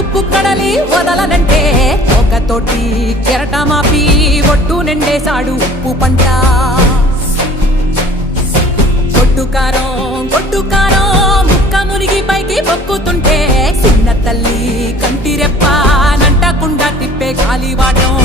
కడుపు కడలి వదలనంటే తోకతోటి కెరటమాపి ఒడ్డు నిండేశాడు ఉప్పు పంట. గొడ్డుకారం ముక్క మునిగి పైకి పొక్కుతుంటే చిన్న తల్లి కంటిరెప్ప నంటకుండా తిప్పే గాలివాటం.